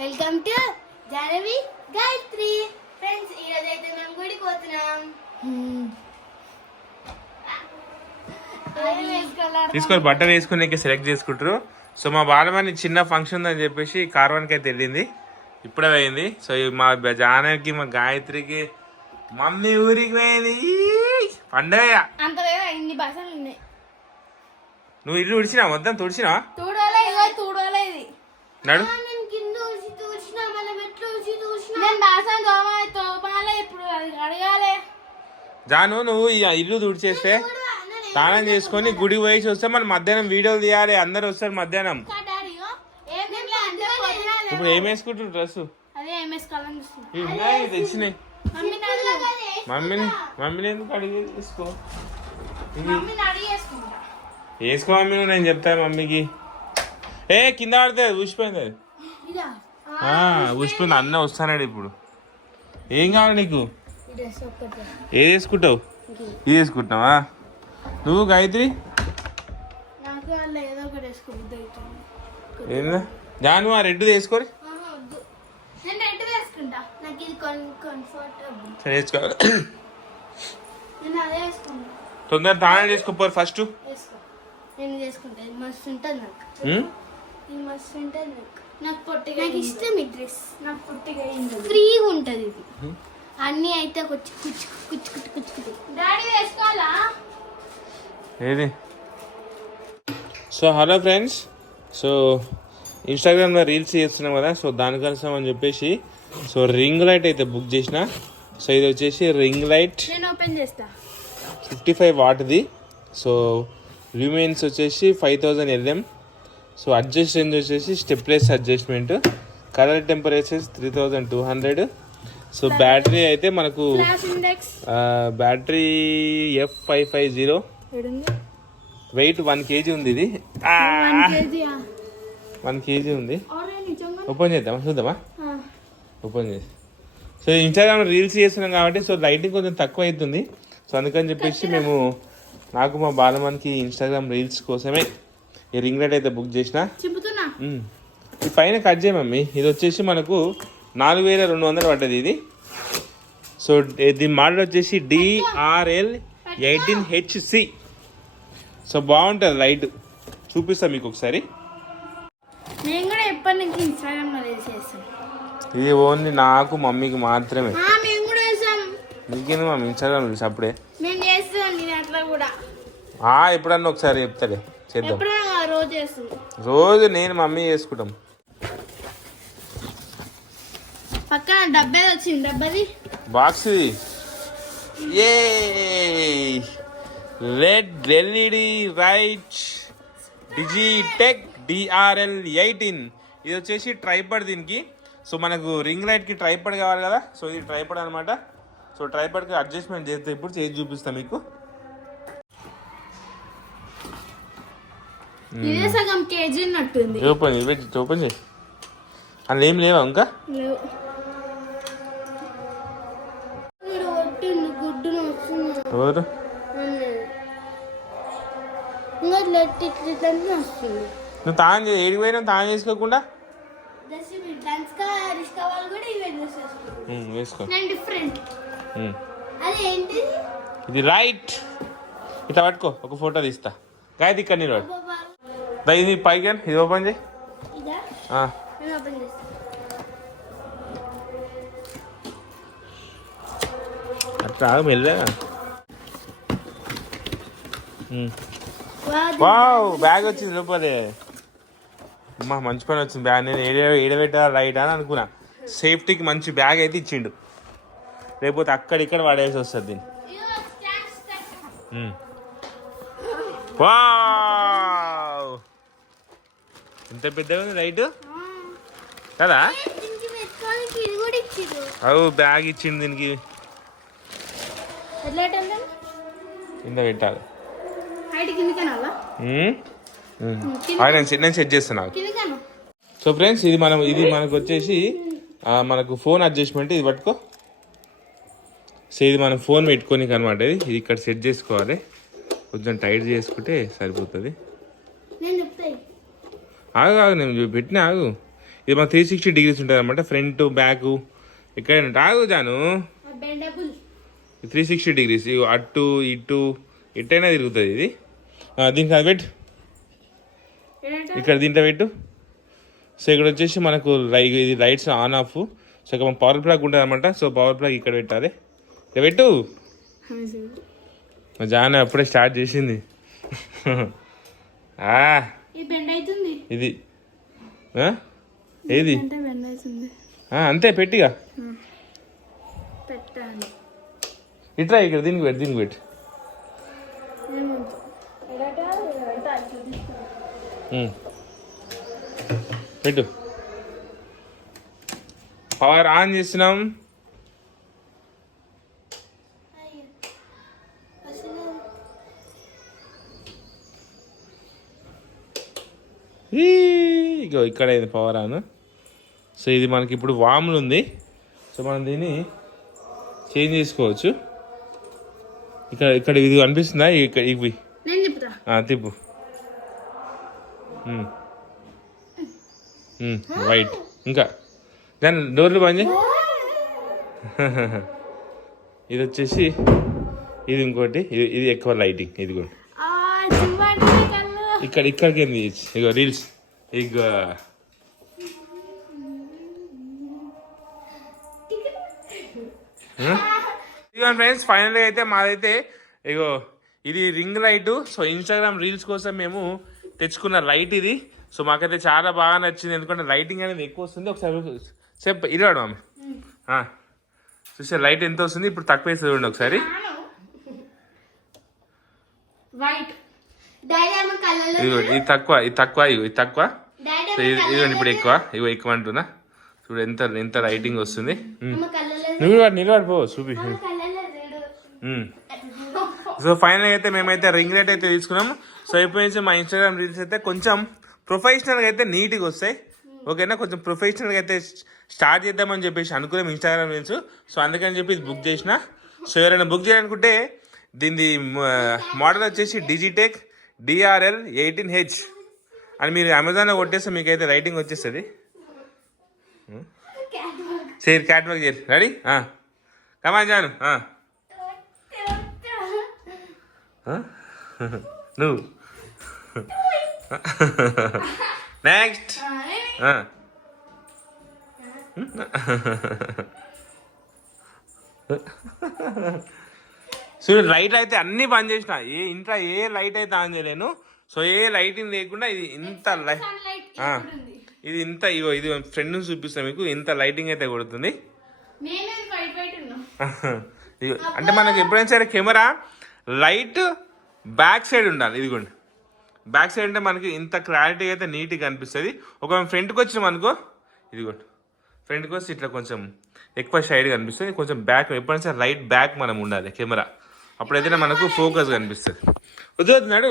Welcome to Jahnavi Gayatri friends. ఈ రోజు అయితే మేము గుడికి పోతున్నాం. తీసుకొని బట్టలు వేసుకుని సెలెక్ట్ చేసుకుంటారు. సో మా బాలమని చిన్న ఫంక్షన్ ఉందని చెప్పేసి కార్వాన్కి అయితే వెళ్ళింది, ఇప్పుడే పోయింది. సో మా జానవికి మా గాయత్రికి మమ్మీ ఊరికి పోయింది పండగ. నువ్వు ఇల్లు ఉడిచినా మొత్తం తుడిచినా నడు జాను. నువ్వు ఇల్లు తుడిచేస్తే స్నానం చేసుకొని గుడికి పోయేసి వస్తే మనం మధ్యాహ్నం వీడియోలు తీయాలి, అందరు వస్తారు మధ్యాహ్నం. ఇప్పుడు ఏం వేసుకుంటారు డ్రెస్ తెచ్చినాయి. మమ్మీని ఎందుకు అడిగి వేసుకో వేసుకో మమ్మీ, నేను చెప్తాను మమ్మీకి. కింద పడితే ఊసిపోయింది, అది ఊసిపోయింది. అన్న వస్తానాడు ఇప్పుడు. ఏం కావాలి నీకు? ఏది వేసుకుంటావు? ఇది వేసుకుంటున్నావా నువ్వు గాయత్రి? ఏందా జాను ఆ రెడ్ వేసుకోరి. సరే వేసుకోవాలి. తొందర తానే చేసుకోపోరు ఫస్ట్. ఫ్రీగా ఉంటది ఇది. అన్ని అయితే డాడీ వేసుకోవాలా? ఏది? సో హలో ఫ్రెండ్స్, సో ఇన్స్టాగ్రామ్లో రీల్స్ చేస్తున్నాం కదా, సో దానికోసం అని చెప్పేసి సో రింగ్ లైట్ అయితే బుక్ చేసిన. సో ఇది వచ్చేసి రింగ్ లైట్ 55 వాట్ది. సో ల్యూమెన్స్ వచ్చేసి 5000 LM. సో అడ్జస్ట్ రేంజ్ వచ్చేసి stepless adjustment. Colour temperature 3200. So battery అయితే మనకు బ్యాటరీ F550. వెయిట్ 1 kg ఉంది. ఇది 1 kg ఉంది. ఓపెన్ చేద్దామా, చూద్దామా? ఓపెన్ చేసి సో ఇన్స్టాగ్రామ్ రీల్స్ చేస్తున్నాం కాబట్టి సో లైటింగ్ కొంచెం తక్కువ అవుతుంది. సో అందుకని చెప్పేసి మేము నాకు మా బాలమన్కి ఇన్స్టాగ్రామ్ రీల్స్ కోసమే ఈ రింగ్ లైట్ అయితే బుక్ చేసిన. ఈ పైన కట్ చేయ మమ్మీ. ఇది వచ్చేసి మనకు 4200 పడ్డది ఇది. సో దీని మోడల్ వచ్చేసి DRL 18HC. సో బాగుంటుంది లైట్, చూపిస్తా మీకు ఒకసారి. ఇది ఓన్లీ నాకు మమ్మీకి మాత్రమే. నీకేంది మమ్మీ ఇన్స్టాగ్రామ్ రీల్స్ అప్పుడే? ఎప్పుడన్నా ఒకసారి చెప్తాలే, చేద్దాం. రోజు నేను మమ్మీ చేసుకుంటాం. పక్కన డబ్బే వచ్చింది, డబ్బది box. A red LED right Digitek DRL 18. ఇది వచ్చేసి ట్రైపాడ్ దీనికి. సో మనకు రింగ్ లైట్కి ట్రైపాడ్ కావాలి కదా, సో ఇది ట్రైపాడ్ అనమాట. సో ట్రైపాడ్కి అడ్జస్ట్మెంట్ చేస్తే ఇప్పుడు చేసి చూపిస్తాను మీకు. సగం కేజీ ఉన్నట్టుంది. ఓపెన్ చేసి అందులో ఏం లేవా ఇంకా? ఎవరు? నువ్వు తాను ఏడికి పోయినా తాను చేసుకోకుండా వేసుకో. ఇది రైట్. ఇట్లా పట్టుకో, ఒక ఫోటో తీస్తా. గాయత్రి ఇక్కడ నీరు ఇది పైకి ఇది ఓపెన్ చేయి. అట్లా మెల్లగా. వావ్, బ్యాగ్ వచ్చింది లోపలే. అమ్మా మంచి పని వచ్చింది బ్యాగ్. నేను ఏడబెట్టా రైట్ అని అనుకున్నా. సేఫ్టీకి మంచి బ్యాగ్ అయితే ఇచ్చిండు, లేకపోతే అక్కడిక్కడ వాడేసి వస్తుంది దీన్ని. వావ్, ఇంత పెద్దగా ఉంది రైట్ కదా? అవు బ్యాగ్ ఇచ్చిండు దీనికి. కింద పెట్టాలి. నేను సెట్ చేస్తున్నా. సో ఫ్రెండ్స్, ఇది మనకు వచ్చేసి మనకు ఫోన్ అడ్జస్ట్మెంట్. ఇది పట్టుకో. సో ఇది మనం ఫోన్ పెట్టుకోనికి అనమాట. ఇది ఇక్కడ సెట్ చేసుకోవాలి, కొంచెం టైట్ చేసుకుంటే సరిపోతుంది. ఆగు నేను పెట్టినా ఆగు. ఇది మన 360 degrees ఉంటుంది అనమాట, ఫ్రంట్ బ్యాక్ ఎక్కడైనా ఆగు జాను. బెండబుల్ 360 degrees ఇగో అటు ఇటు ఎట్టయినా తిరుగుతుంది ఇది. దీనికి అది పెట్టు, ఇక్కడ దీంట్లో పెట్టు. సో ఇక్కడ వచ్చేసి మనకు ఇది లైట్స్ ఆన్ ఆఫ్. సో ఇక్కడ పవర్ ప్లగ్ ఉంటుంది అనమాట. సో పవర్ ప్లగ్ ఇక్కడ పెట్టాలి, ఇక్కడ పెట్టు. మా జాన అప్పుడే స్టార్ట్ చేసింది. ఇది ఏది అంతే పెట్టిగా ఇట్లా ఇక్కడ దీనికి పెట్టు. పెట్టు. పవర్ ఆన్ చేస్తున్నాం. ఇగో ఇక్కడ ఇది పవర్ ఆన్. సో ఇది మనకి ఇప్పుడు వాములు ఉంది. సో మనం దీన్ని చేంజ్ చేసుకోవచ్చు. ఇక్కడ ఇది అనిపిస్తుందా? ఇక్కడ ఇవి తిప్పు. వైట్. ఇంకా దాని డోర్లు బంద్ చేయి. ఇది వచ్చేసి ఇది ఇంకోటి, ఇది ఎక్కువ లైటింగ్. ఇది కూడా ఇక్కడికి ఏంది ఇగో రీల్స్. ఇగో ఫ్రెండ్స్ ఫైనల్గా అయితే మాదైతే ఇగో ఇది ring light. So Instagram reels కోసం మేము తెచ్చుకున్న లైట్ ఇది. సో మాకైతే చాలా బాగా నచ్చింది, ఎందుకంటే లైటింగ్ అనేది ఎక్కువ వస్తుంది. ఒకసారి ఇరాడు ఆమె చూసే లైట్ ఎంత వస్తుంది. ఇప్పుడు తక్కువ వేస్తుంది చూడండి ఒకసారి. ఇది తక్కువ ఇది తక్కువ. సో ఇదిగోండి ఇప్పుడు ఎక్కువ. ఎక్కువ అంటున్నా చూడు ఎంత లైటింగ్ వస్తుంది. నిలబడిపో చూపి. సో ఫైనల్గా అయితే మేమైతే రింగ్ లైట్ అయితే తీసుకున్నాము. సో ఇప్పుడు నుంచి మా ఇన్స్టాగ్రామ్ రీల్స్ అయితే కొంచెం ప్రొఫెషనల్గా అయితే నీట్గా వస్తాయి. ఓకేనా, కొంచెం ప్రొఫెషనల్గా అయితే స్టార్ట్ చేద్దామని చెప్పేసి అనుకున్నాం ఇన్స్టాగ్రామ్ రీల్స్. సో అందుకని చెప్పి ఇది బుక్ చేసిన. సో ఎవరైనా బుక్ చేయాలనుకుంటే దీని మోడల్ వచ్చేసి డిజిటెక్ DRL 18H అని మీరు అమెజాన్లో కొట్టేస్తే మీకు అయితే రైటింగ్ వచ్చేస్తుంది. చేరు క్యాట్ వాక్ చేరు. రెడీ? కమాన్ జాను. నువ్వు నెక్స్ట్. చూడు లైట్ అయితే అన్ని బంద్ చేసిన, ఇంట్లో ఏ లైట్ అయితే ఆన్ చేయలేను. సో ఏ లైటింగ్ లేకుండా ఇది ఇంత ఇది ఇంత ఇగో ఇది ఫ్రెండ్ చూపిస్తాను మీకు. ఇంత లైటింగ్ అయితే కొడుతుంది. అంటే మనకి ఎప్పుడైనా సరే కెమెరా లైట్ బ్యాక్ సైడ్ ఉండాలి. ఇదిగోండి బ్యాక్ సైడ్ అంటే మనకి ఇంత క్లారిటీ అయితే నీట్గా అనిపిస్తుంది. ఒక ఫ్రంట్కి వచ్చినాం అనుకో, ఇదిగోండి ఫ్రంట్కి వచ్చి ఇట్లా కొంచెం ఎక్కువ షైడ్గా అనిపిస్తుంది. కొంచెం బ్యాక్ ఎప్పుడైనా సరే లైట్ బ్యాక్ మనం ఉండాలి కెమెరా, అప్పుడైతే మనకు ఫోకస్ కనిపిస్తుంది. వద్దు నడు.